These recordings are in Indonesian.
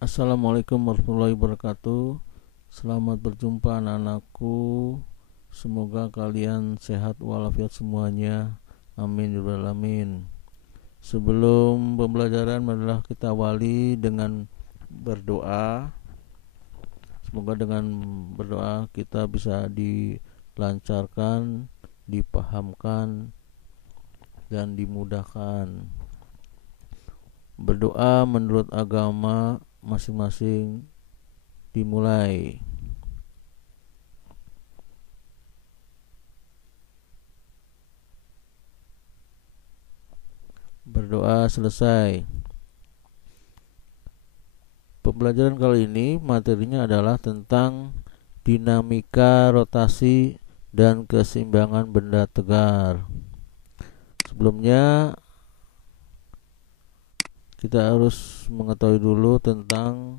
Assalamualaikum warahmatullahi wabarakatuh. Selamat berjumpa anak-anakku. Semoga kalian sehat walafiat semuanya. Amin ya rabbal alamin. Sebelum pembelajaran, marilah kita awali dengan berdoa. Semoga dengan berdoa kita bisa dilancarkan, dipahamkan, dan dimudahkan. Berdoa menurut agama masing-masing dimulai. Berdoa selesai. Pembelajaran kali ini materinya adalah tentang dinamika rotasi dan keseimbangan benda tegar. Sebelumnya kita harus mengetahui dulu tentang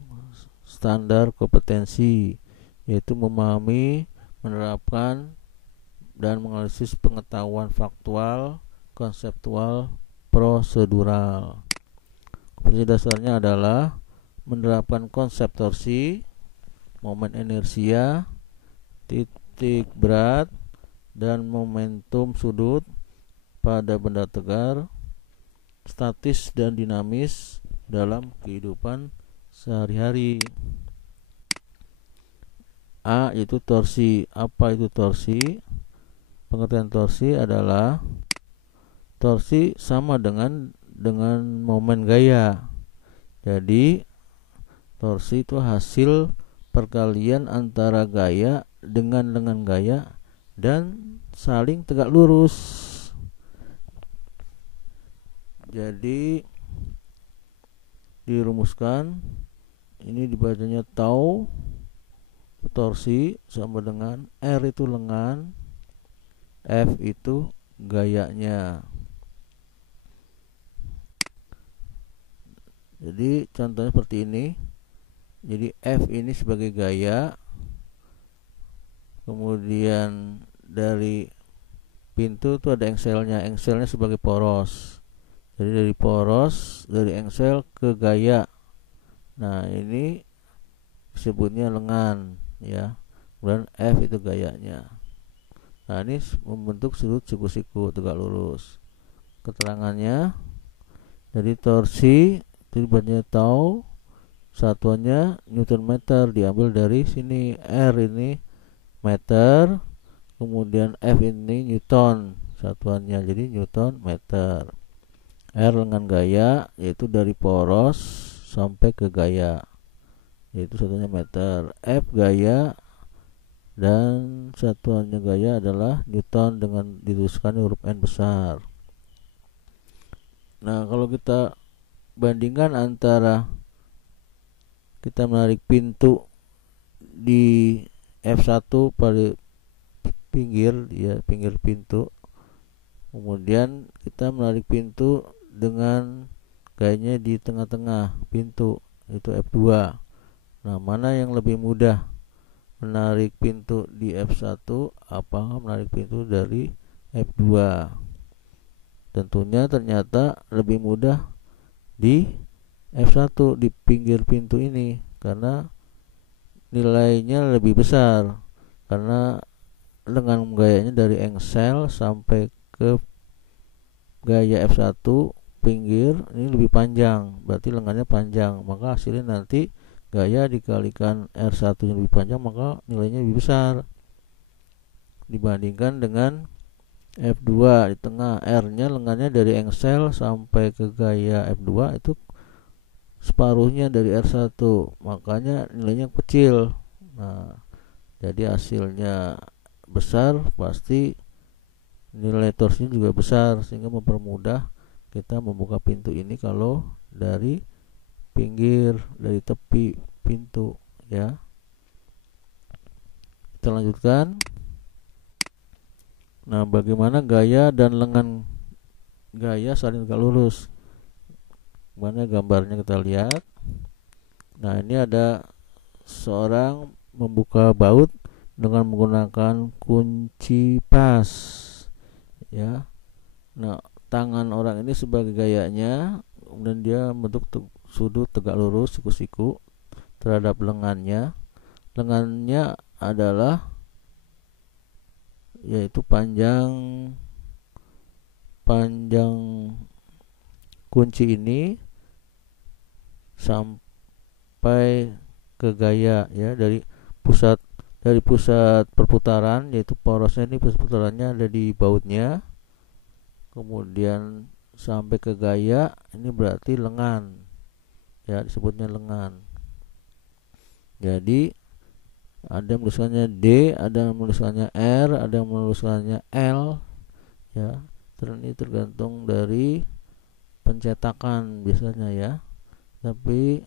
standar kompetensi, yaitu memahami, menerapkan, dan menganalisis pengetahuan faktual, konseptual, prosedural. Kompetensi dasarnya adalah menerapkan konsep torsi, momen inersia, titik berat, dan momentum sudut pada benda tegar, statis dan dinamis dalam kehidupan sehari-hari. A yaitu torsi. Apa itu torsi? Pengertian torsi adalah torsi sama dengan momen gaya. Jadi torsi itu hasil perkalian antara gaya dengan lengan gaya dan saling tegak lurus. Jadi dirumuskan, ini dibacanya tau torsi sama dengan R itu lengan, F itu gayanya. Jadi contohnya seperti ini. Jadi F ini sebagai gaya, kemudian dari pintu itu ada engselnya sebagai poros. Jadi dari poros, dari engsel ke gaya. Nah, ini disebutnya lengan, ya. Kemudian F itu gayanya. Nah, ini membentuk sudut siku-siku tegak lurus. Keterangannya, dari torsi itu dibuatnya tau, satuannya Newton meter, diambil dari sini. R ini meter, kemudian F ini Newton satuannya, jadi Newton meter. R lengan gaya, yaitu dari poros sampai ke gaya, yaitu satuannya meter. F gaya, dan satuannya gaya adalah Newton dengan dituliskan huruf N besar. Nah, kalau kita bandingkan antara kita menarik pintu di F1 pada pinggir, ya, pinggir pintu, kemudian kita menarik pintu dengan gayanya di tengah-tengah pintu, itu F2. Nah, mana yang lebih mudah, menarik pintu di F1 apa menarik pintu dari F2? Tentunya ternyata lebih mudah di F1, di pinggir pintu ini, karena nilainya lebih besar, karena lengan gayanya dari engsel sampai ke gaya F1 pinggir ini lebih panjang, berarti lengannya panjang, maka hasilnya nanti gaya dikalikan R1 yang lebih panjang, maka nilainya lebih besar dibandingkan dengan F2 di tengah. R-nya lengannya dari engsel sampai ke gaya F2 itu separuhnya dari R1, makanya nilainya kecil. Nah, jadi hasilnya besar, pasti nilai torsinya juga besar, sehingga mempermudah kita membuka pintu ini kalau dari pinggir, dari tepi pintu, ya. Kita lanjutkan. Nah, bagaimana gaya dan lengan gaya saling tegak lurus? Mana gambarnya kita lihat. Nah, ini ada seorang membuka baut dengan menggunakan kunci pas, ya. Nah, tangan orang ini sebagai gayanya, kemudian dia membentuk sudut tegak lurus siku-siku terhadap lengannya. Lengannya adalah yaitu panjang kunci ini sampai ke gaya, ya, pusat pusat perputaran, yaitu porosnya ini pusat perputarannya ada di bautnya, kemudian sampai ke gaya, ini berarti lengan, ya, disebutnya lengan. Jadi ada yang menuliskannya D, ada yang menuliskannya R, ada yang menuliskannya L, ya. Ini tergantung dari pencetakan biasanya, ya. Tapi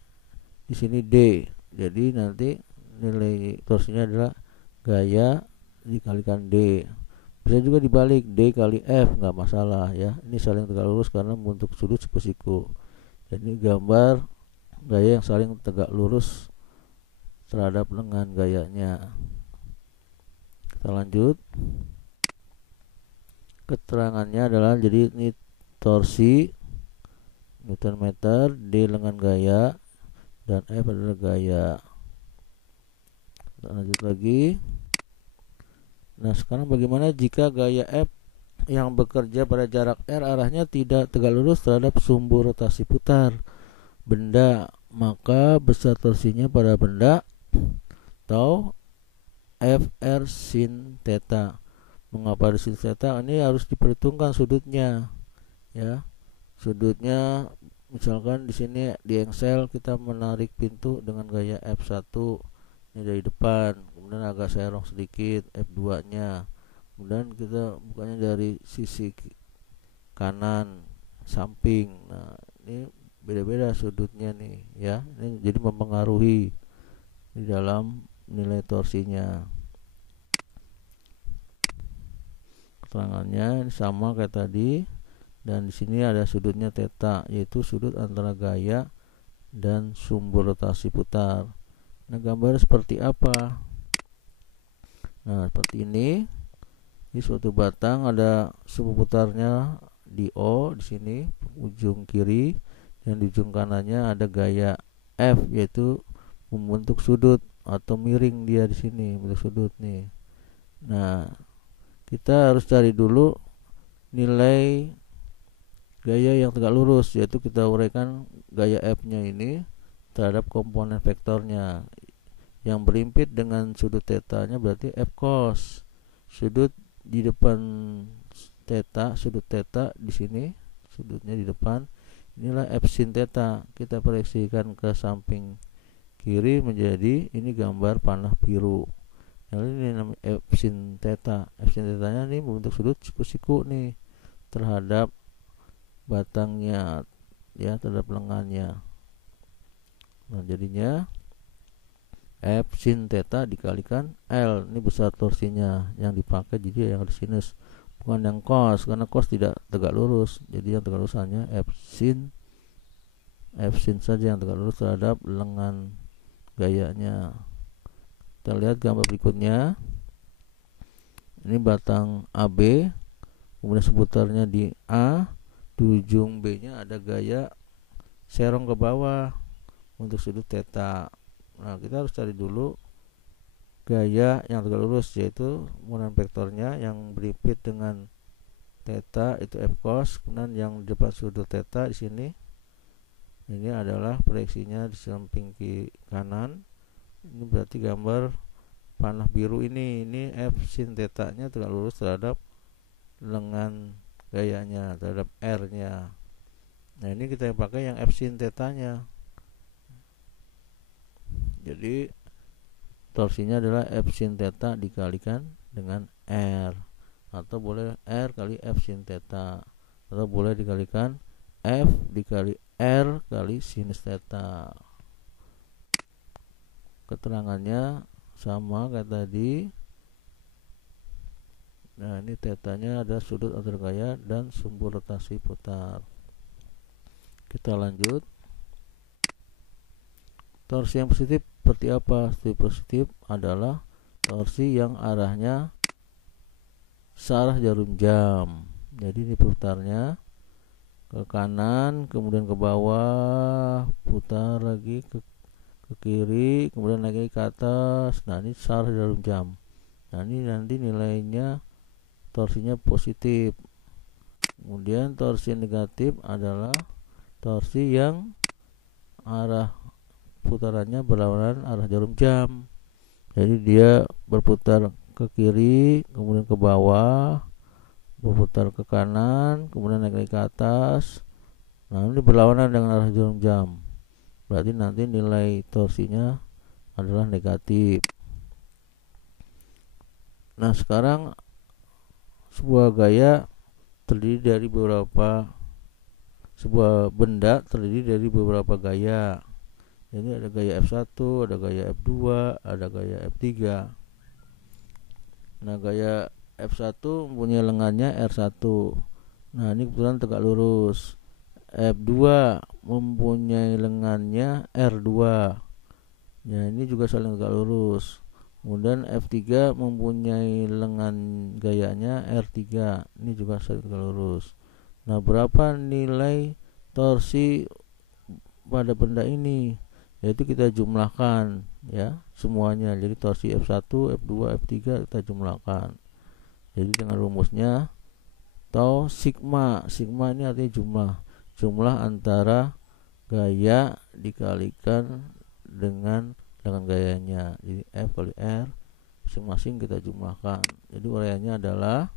di sini D. Jadi nanti nilai torsinya adalah gaya dikalikan D. Bisa juga dibalik, D kali F, nggak masalah, ya. Ini saling tegak lurus karena membentuk sudut siku-siku. Jadi gambar gaya yang saling tegak lurus terhadap lengan gayanya. Kita lanjut. Keterangannya adalah, jadi ini torsi Newton meter, D lengan gaya, dan F adalah gaya. Kita lanjut lagi. Nah, sekarang bagaimana jika gaya F yang bekerja pada jarak R arahnya tidak tegak lurus terhadap sumbu rotasi putar benda, maka besar torsinya pada benda atau FR sin theta. Mengapa di sin theta? Ini harus diperhitungkan sudutnya, ya. Sudutnya misalkan di sini di engsel kita menarik pintu dengan gaya F1, ini dari depan, kemudian agak serong sedikit F2 nya, kemudian kita bukanya dari sisi kanan samping. Nah, ini beda-beda sudutnya nih, ya. Ini jadi mempengaruhi di dalam nilai torsinya. Keterangannya ini sama kayak tadi, dan di sini ada sudutnya theta, yaitu sudut antara gaya dan sumbu rotasi putar. Nah, gambar seperti apa? Nah, seperti ini. Ini suatu batang, ada sumbu putarnya di O di sini ujung kiri, dan di ujung kanannya ada gaya F, yaitu membentuk sudut atau miring dia di sini, bentuk sudut nih. Nah, kita harus cari dulu nilai gaya yang tegak lurus, yaitu kita uraikan gaya F-nya ini terhadap komponen vektornya. Yang berimpit dengan sudut theta-nya berarti F cos. Sudut di depan theta, sudut theta di sini, sudutnya di depan, inilah F sin theta. Kita proyeksikan ke samping kiri menjadi ini gambar panah biru. Yang ini namanya F sin theta. F sin theta-nya ini membentuk sudut siku-siku nih terhadap batangnya, ya, terhadap lengannya. Nah, jadinya F sin theta dikalikan L. Ini besar torsinya yang dipakai, jadi yang sinus, bukan yang cos, karena cos tidak tegak lurus. Jadi yang tegak lurus hanya F sin saja yang tegak lurus terhadap lengan gayanya. Kita lihat gambar berikutnya. Ini batang AB, kemudian seputarnya di A, di ujung B-nya ada gaya serong ke bawah untuk sudut theta. Nah, kita harus cari dulu gaya yang tegak lurus, yaitu komponen vektornya yang berimpit dengan theta itu F cos, kemudian yang di depan sudut theta di sini ini adalah proyeksinya di samping kanan. Ini berarti gambar panah biru ini F sin theta-nya tegak lurus terhadap lengan gayanya, terhadap R-nya. Nah, ini kita pakai yang F sin theta-nya. Jadi torsinya adalah F sin theta dikalikan dengan R, atau boleh R kali F sin theta, atau boleh dikalikan F dikali R kali sinus theta. Keterangannya sama kayak tadi. Nah, ini theta-nya ada sudut antara gaya dan sumbu rotasi putar. Kita lanjut. Torsi yang positif seperti apa? Torsi positif adalah torsi yang arahnya searah jarum jam. Jadi ini putarnya ke kanan, kemudian ke bawah, putar lagi ke ke kiri, kemudian naik lagi ke atas. Nah, ini searah jarum jam. Nah, ini nanti nilainya torsinya positif. Kemudian torsi negatif adalah torsi yang arah putarannya berlawanan arah jarum jam. Jadi dia berputar ke kiri, kemudian ke bawah, berputar ke kanan, kemudian naik lagi ke atas. Nah, ini berlawanan dengan arah jarum jam. Berarti nanti nilai torsinya adalah negatif. Nah, sekarang sebuah benda terdiri dari beberapa gaya. Jadi ada gaya F1, ada gaya F2, ada gaya F3. Nah, gaya F1 mempunyai lengannya R1. Nah, ini kebetulan tegak lurus. F2 mempunyai lengannya R2. Ya, ini juga saling tegak lurus. Kemudian F3 mempunyai lengan gayanya R3. Ini juga saling tegak lurus. Nah, berapa nilai torsi pada benda ini? Yaitu kita jumlahkan ya semuanya. Jadi torsi F1, F2, F3 kita jumlahkan. Jadi dengan rumusnya tau sigma. Sigma ini artinya jumlah antara gaya dikalikan dengan gayanya. Jadi F kali R masing-masing kita jumlahkan. Jadi uraiannya adalah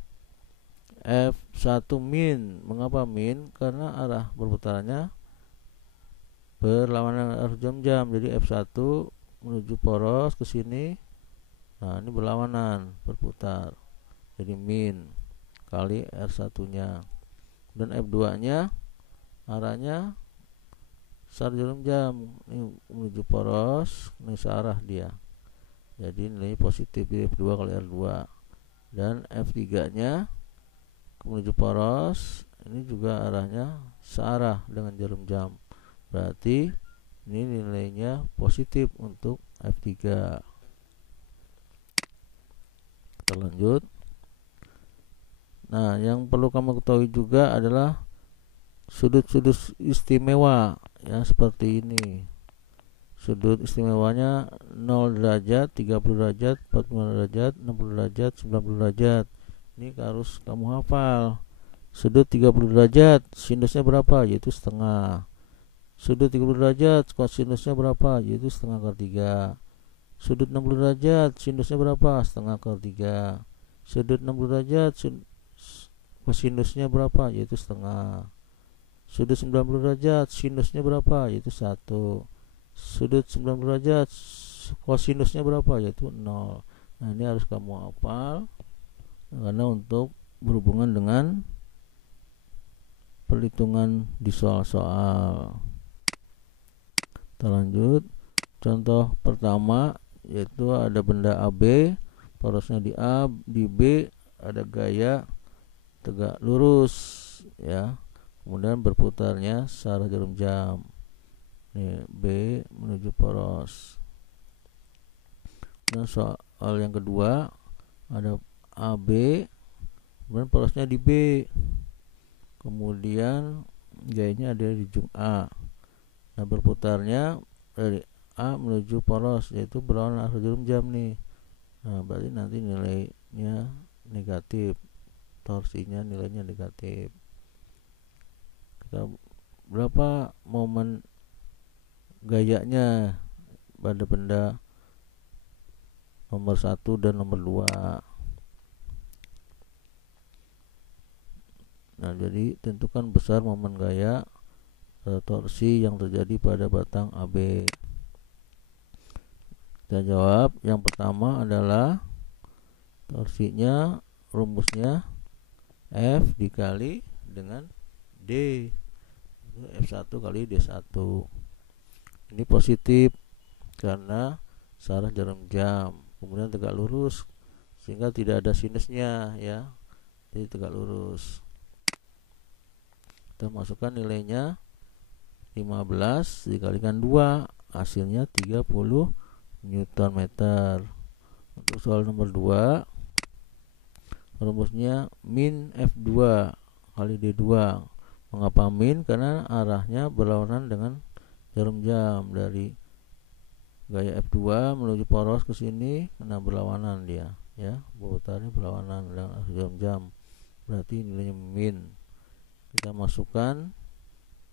F1 min. Mengapa min? Karena arah berputarannya berlawanan arah jam. Jadi F1 menuju poros ke sini. Nah, ini berlawanan, berputar. Jadi min kali R1-nya. Dan F2-nya arahnya searah jarum jam. Ini menuju poros, ini searah dia. Jadi nilai positif F2 kali R2. Dan F3-nya menuju poros, ini juga arahnya searah dengan jarum jam. Berarti ini nilainya positif untuk F3. Kita lanjut. Nah, yang perlu kamu ketahui juga adalah sudut-sudut istimewa ya, seperti ini. Sudut istimewanya 0 derajat, 30 derajat, 45 derajat, 60 derajat, 90 derajat. Ini harus kamu hafal. Sudut 30 derajat sinusnya berapa? Yaitu setengah. Sudut 30 derajat kosinusnya berapa? Yaitu setengah akar 3. Sudut 60 derajat sinusnya berapa? Setengah akar 3. Sudut 60 derajat kosinusnya berapa? Yaitu setengah. Sudut 90 derajat sinusnya berapa? Yaitu 1. Sudut 90 derajat kosinusnya berapa? Yaitu 0. Nah, ini harus kamu hafal karena untuk berhubungan dengan perhitungan di soal-soal. Kita lanjut. Contoh pertama yaitu ada benda AB, porosnya di A, di B ada gaya tegak lurus ya. Kemudian berputarnya searah jarum jam. Nih, B menuju poros. Dan soal yang kedua ada AB, kemudian porosnya di B. Kemudian gayanya ada di ujung A. Nah, berputarnya dari A menuju poros, yaitu berlawanan arah jarum jam nih. Nah, berarti nanti nilainya negatif. Torsinya nilainya negatif. Kita berapa momen gayanya pada benda nomor 1 dan nomor 2. Nah, jadi tentukan besar momen gaya torsi yang terjadi pada batang AB. Kita jawab. Yang pertama adalah torsinya, rumusnya F dikali dengan D. F1 kali D1. Ini positif karena searah jarum jam. Kemudian tegak lurus sehingga tidak ada sinusnya ya. Jadi tegak lurus. Kita masukkan nilainya 15 dikalikan 2, hasilnya 30 Newton meter. Untuk soal nomor 2, rumusnya min F2 kali D2. Mengapa min? Karena arahnya berlawanan dengan jarum jam. Dari gaya F2 menuju poros ke sini, kena berlawanan dia ya, putarnya berlawanan dengan jam-jam, berarti nilainya min. Kita masukkan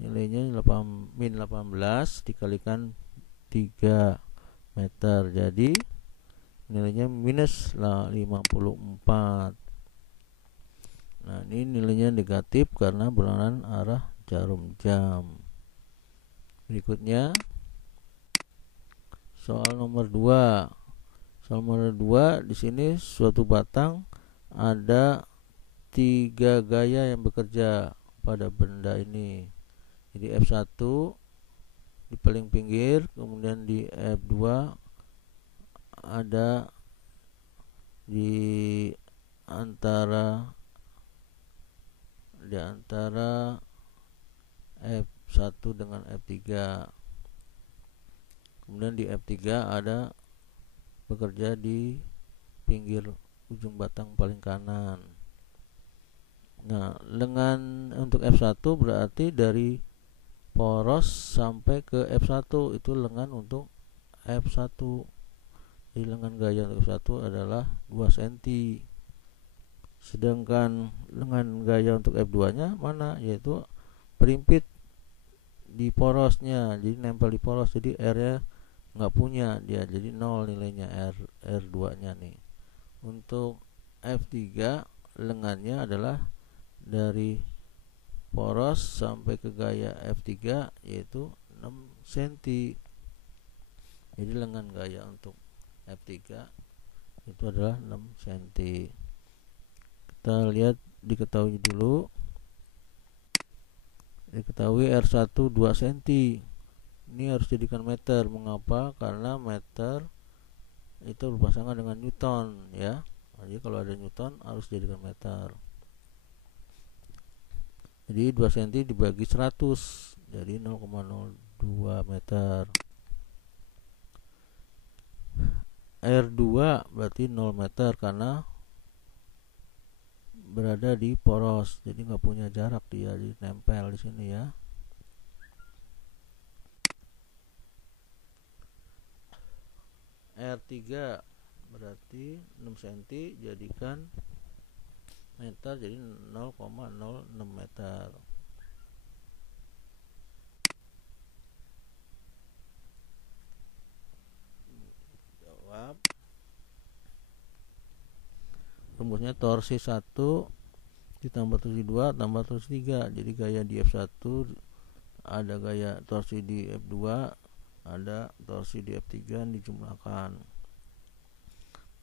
nilainya min 18 dikalikan 3 meter, jadi nilainya minus 54. Nah, ini nilainya negatif karena berlawanan arah jarum jam. Berikutnya soal nomor 2. Soal nomor 2, di sini suatu batang ada 3 gaya yang bekerja pada benda ini. Jadi F1 di paling pinggir, kemudian di F2 ada di antara F1 dengan F3. Kemudian di F3 ada bekerja di pinggir ujung batang paling kanan. Nah, lengan untuk F1 berarti dari poros sampai ke F1 itu lengan untuk F1. Jadi lengan gaya untuk F1 adalah 2 cm. Sedangkan lengan gaya untuk F2 nya mana, yaitu berimpit di porosnya, jadi nempel di poros, jadi R nya nggak punya dia, jadi 0 nilainya R2 nya nih. Untuk F3 lengannya adalah dari poros sampai ke gaya F3 yaitu 6 cm. Jadi lengan gaya untuk F3 itu adalah 6 cm. Kita lihat, diketahui dulu. Diketahui R1 2 cm. Ini harus jadikan meter. Mengapa? Karena meter itu berpasangan dengan Newton ya. Jadi kalau ada Newton harus jadikan meter. Jadi 2 cm dibagi 100, jadi 0,02 meter. R2 berarti 0 meter karena berada di poros, jadi nggak punya jarak dia, jadi nempel di sini ya. R3 berarti 6 cm, jadikan meter, jadi 0,06 meter. Jawab. Rumusnya torsi 1 ditambah torsi 2 tambah torsi 3. Jadi gaya di F1 ada gaya torsi di F2, ada torsi di F3 dijumlahkan.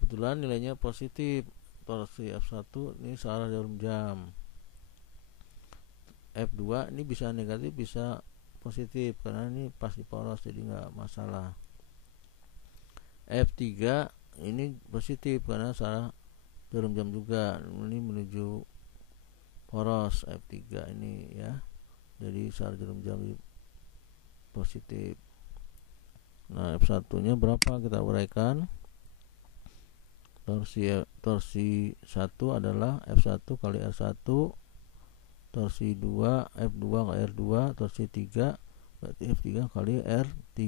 Kebetulan nilainya positif. Torsi F1 ini searah jarum jam. F2 ini bisa negatif bisa positif karena ini pas di poros, jadi nggak masalah. F3 ini positif karena searah jarum jam juga, ini menuju poros F3 ini ya, jadi searah jarum jam positif. Nah, F1 nya berapa kita uraikan. Torsi 1 adalah F1 kali R1, torsi 2 F2 kali R2, torsi 3 berarti F3 kali R3.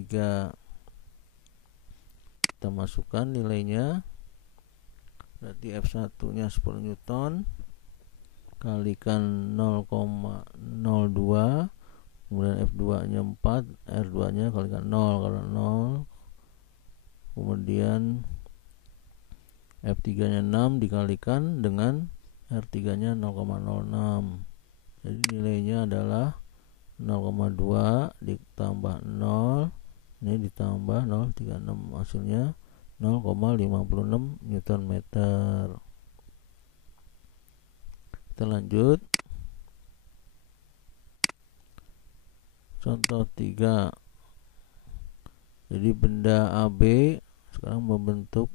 Kita masukkan nilainya, berarti F1 nya 10 Newton kalikan 0,02, kemudian F2 nya 4, R2 nya kalikan 0 karena 0, kemudian F3 nya 6 dikalikan dengan R3 nya 0,06, jadi nilainya adalah 0,2 ditambah 0, ini ditambah 0,36, hasilnya 0,56 Newton meter. Kita lanjut. Contoh 3. Jadi benda AB sekarang membentuk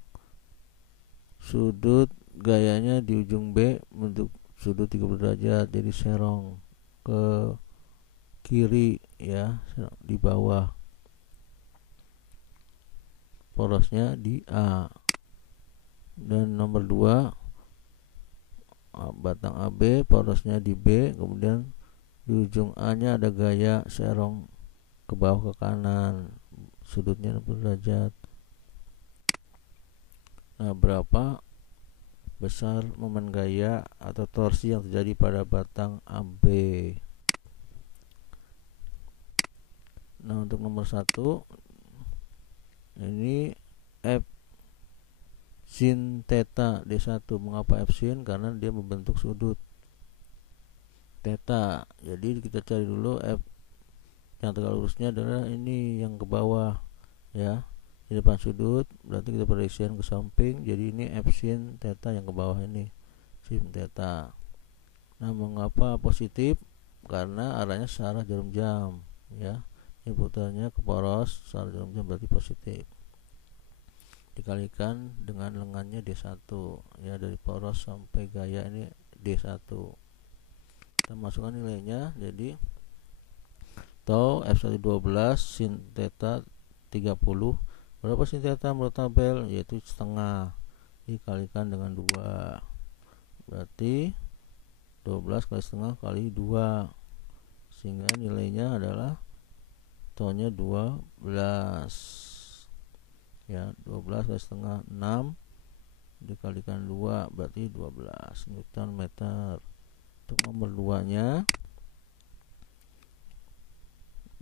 sudut gayanya di ujung B bentuk sudut 30 derajat, jadi serong ke kiri ya, di bawah, porosnya di A. Dan nomor 2, batang AB porosnya di B, kemudian di ujung A nya ada gaya serong ke bawah ke kanan, sudutnya 60 derajat. Nah, berapa besar momen gaya atau torsi yang terjadi pada batang AB? Nah, untuk nomor 1 ini F sin theta D1. Mengapa F sin? Karena dia membentuk sudut theta. Jadi kita cari dulu F yang tegak lurusnya adalah ini yang ke bawah ya, di depan sudut, berarti kita proyeksikan ke samping, jadi ini F sin theta yang ke bawah ini sin theta. Nah, mengapa positif? Karena arahnya searah jarum jam ya, ini putarnya ke poros searah jarum jam, berarti positif, dikalikan dengan lengannya D1 ya, dari poros sampai gaya ini D1. Kita masukkan nilainya, jadi tau F1 12 sin theta 30. Berapa sin theta menurut tabel? Yaitu setengah, dikalikan dengan 2, berarti 12 kali setengah kali 2, sehingga nilainya adalah taunya 12 ya. 12 kali setengah 6 dikalikan 2, berarti 12 Newton meter. Untuk nomor 2 nya,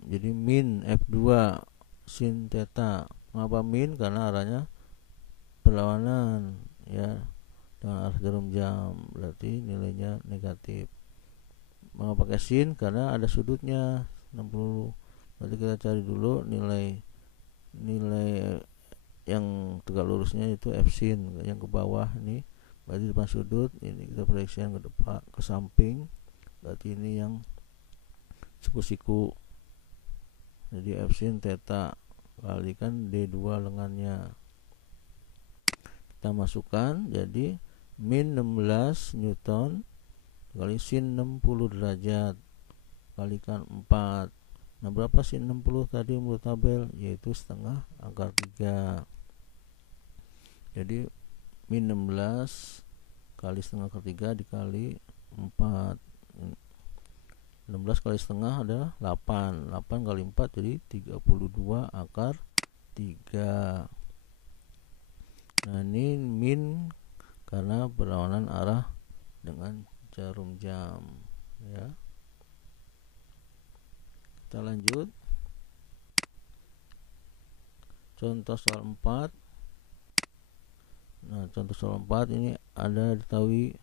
jadi min F2 sin theta. Mengapa min? Karena arahnya berlawanan ya dengan arah jarum jam, berarti nilainya negatif. Mengapa pakai sin? Karena ada sudutnya 60. Berarti kita cari dulu nilai yang tegak lurusnya, itu F sin yang ke bawah ini, berarti depan sudut, ini kita proyeksikan ke depan ke samping, berarti ini yang siku-siku. Jadi F sin theta kalikan D2 lengannya, kita masukkan, jadi min 16 Newton kali sin 60 derajat kalikan 4. Nah, berapa sin 60 tadi menurut tabel? Yaitu setengah akar 3. Jadi min 16 kali setengah akar 3 dikali 4. 16 kali setengah adalah 8. 8 kali 4 jadi 32 akar 3. Nah, ini min karena berlawanan arah dengan jarum jam ya. Kita lanjut contoh soal 4. Nah, contoh soal 4 ini ada diketahui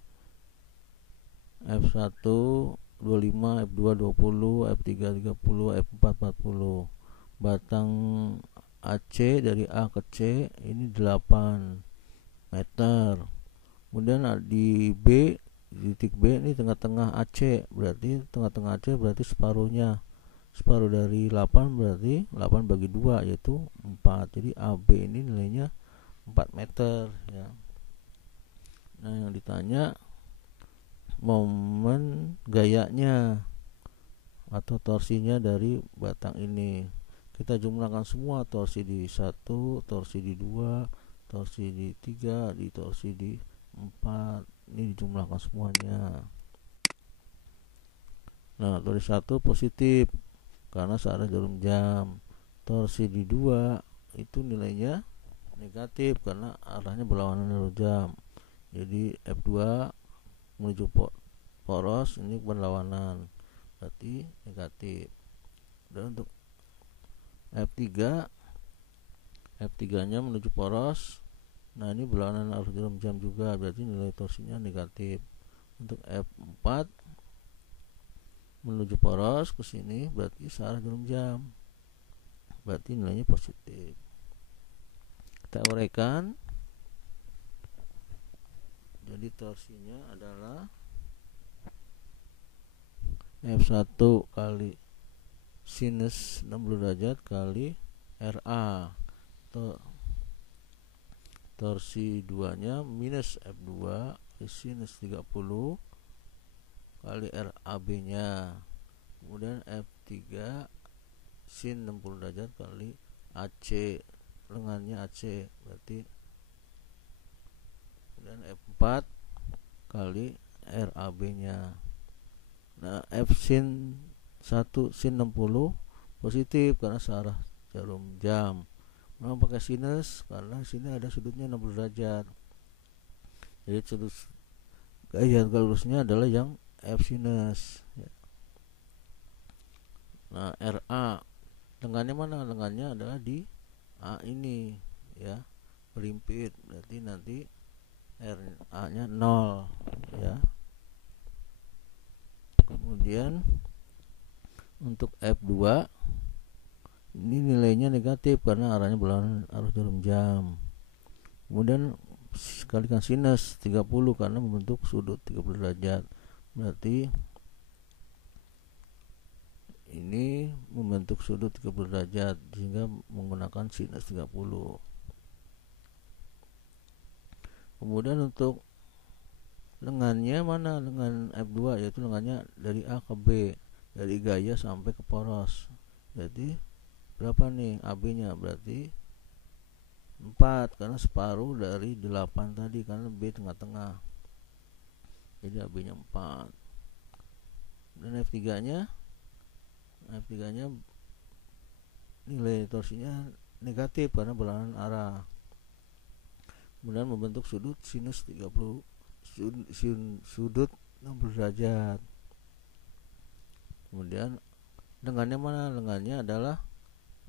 F1 25, F2 20, F3 30, F4 40. Batang AC dari A ke C ini 8 meter. Kemudian di B, di titik B ini tengah-tengah AC, berarti tengah-tengah AC berarti separuhnya. Separuh dari 8 berarti 8 bagi 2 yaitu 4. Jadi AB ini nilainya 4 meter ya. Nah, yang ditanya momen gayanya atau torsinya dari batang ini. Kita jumlahkan semua, torsi di 1, torsi di 2, torsi di 3, di torsi di 4. Ini dijumlahkan semuanya. Nah, torsi 1 positif karena searah jarum jam. Torsi di 2 itu nilainya negatif karena arahnya berlawanan jarum jam. Jadi F2 menuju poros ini berlawanan, berarti negatif. Dan untuk F3 nya menuju poros, nah ini berlawanan arah jarum jam juga, berarti nilai torsinya negatif. Untuk F4 menuju poros ke sini, berarti searah jarum jam, berarti nilainya positif. Kita uraikan, jadi torsinya adalah F1 kali sinus 60 derajat kali RA. Torsi 2 nya minus F2 kali sinus 30 kali RAB nya. Kemudian F3 sin 60 derajat kali AC, lengannya AC, berarti. Kemudian F4 kali RAB nya. Nah, F sin 1 sin 60 positif karena searah jarum jam. Kenapa pakai sinus? Karena sini ada sudutnya 60 derajat. Jadi sudut gaya lurusnya adalah yang F sinus. Nah, RA lengannya mana? Lengannya adalah di A ini, ya. Berimpit, berarti nanti RA-nya 0, ya. Kemudian untuk F2 ini nilainya negatif karena arahnya berlawanan arus jarum jam. Kemudian kalikan sinus 30 karena membentuk sudut 30 derajat. Berarti ini membentuk sudut 30 derajat sehingga menggunakan sinus 30. Kemudian untuk lengannya mana? Lengan F2 yaitu lengannya dari A ke B, dari gaya sampai ke poros. Berarti berapa nih AB-nya? Berarti 4 karena separuh dari 8 tadi, karena B tengah-tengah. Jadi AB-nya 4. Dan F3-nya nilai torsinya negatif karena berlawanan arah. Kemudian membentuk sudut sinus 30 sudut 60 derajat. Kemudian lengannya mana? Lengannya adalah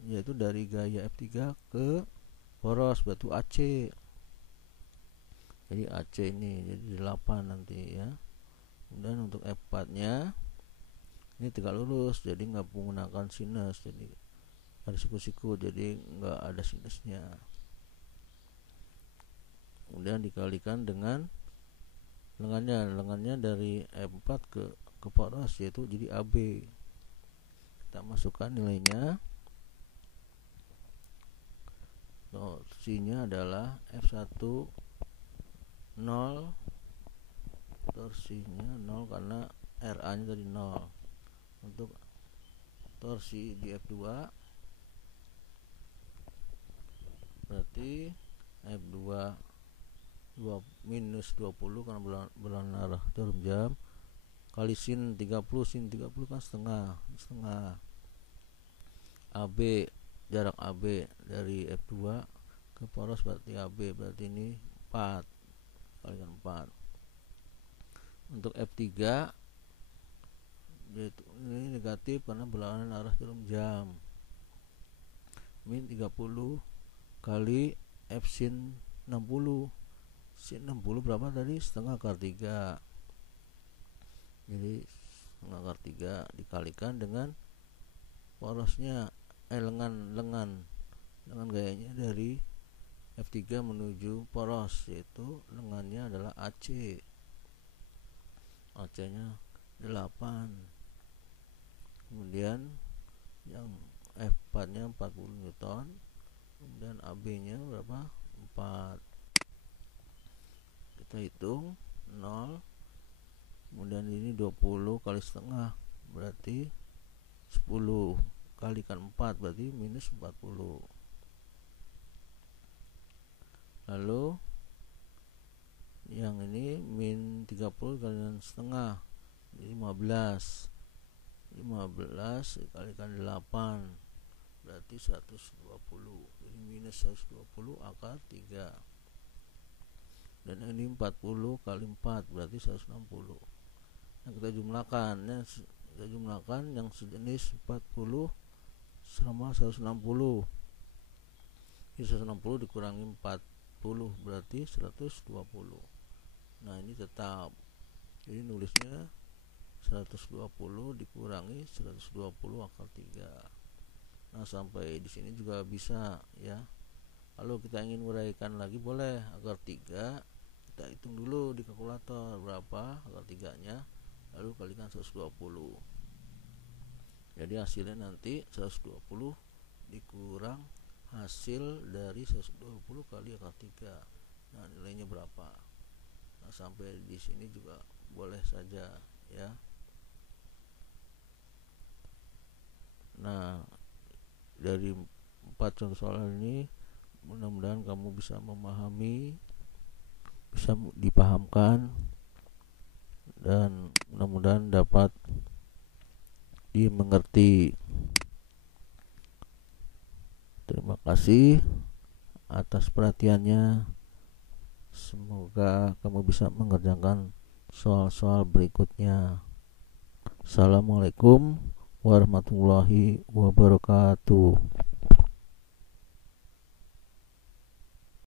yaitu dari gaya F3 ke poros batu AC. Jadi AC ini jadi 8 nanti, ya. Kemudian untuk F4-nya ini tegak lurus, jadi nggak menggunakan sinus, jadi ada siku-siku, jadi nggak ada sinusnya. Kemudian dikalikan dengan lengannya dari F4 ke poros, yaitu jadi AB. Kita masukkan nilainya. Torsinya adalah F1 0, torsinya 0 karena RA nya tadi 0. Untuk torsi di F2 berarti F2 minus 20 karena berlawanan arah jarum jam, kali sin 30 kan setengah. AB, jarak AB dari F2 ke poros berarti AB, berarti ini 4 kalikan 4. Untuk F3 yaitu ini negatif karena berlawanan arah jarum jam, min 30 kali F sin 60. Sin 60 berapa tadi? Setengah akar 3. Jadi setengah akar 3 dikalikan dengan porosnya, lengan gayanya dari F3 menuju poros, yaitu lengannya adalah AC. AC nya 8. Kemudian yang F4 nya 40 Newton. Kemudian AB nya berapa? 4. Kita hitung 0. Kemudian ini 20 kali setengah berarti 10 kalikan 4 berarti minus 40. Lalu yang ini min 30 kalikan setengah jadi 15 dikalikan 8 berarti 120. Jadi minus 120 akar 3. Dan ini 40 kali 4 berarti 160. Nah, kita jumlahkan yang sejenis 40 sama 160. Jadi 160 dikurangi 40 berarti 120. Nah, ini tetap. Jadi nulisnya 120 dikurangi 120 akar 3. Nah, sampai di sini juga bisa, ya. Kalau kita ingin uraikan lagi boleh akar 3. Kita hitung dulu di kalkulator berapa akar 3-nya, lalu kalikan 120. Jadi hasilnya nanti 120 dikurang hasil dari 120 kali akar 3. Nah, nilainya berapa? Nah, sampai di sini juga boleh saja, ya. Nah, dari 4 contoh soal ini mudah-mudahan kamu bisa memahami, bisa dipahamkan, dan mudah-mudahan dapat dimengerti. Terima kasih atas perhatiannya. Semoga kamu bisa mengerjakan soal-soal berikutnya. Assalamualaikum warahmatullahi wabarakatuh.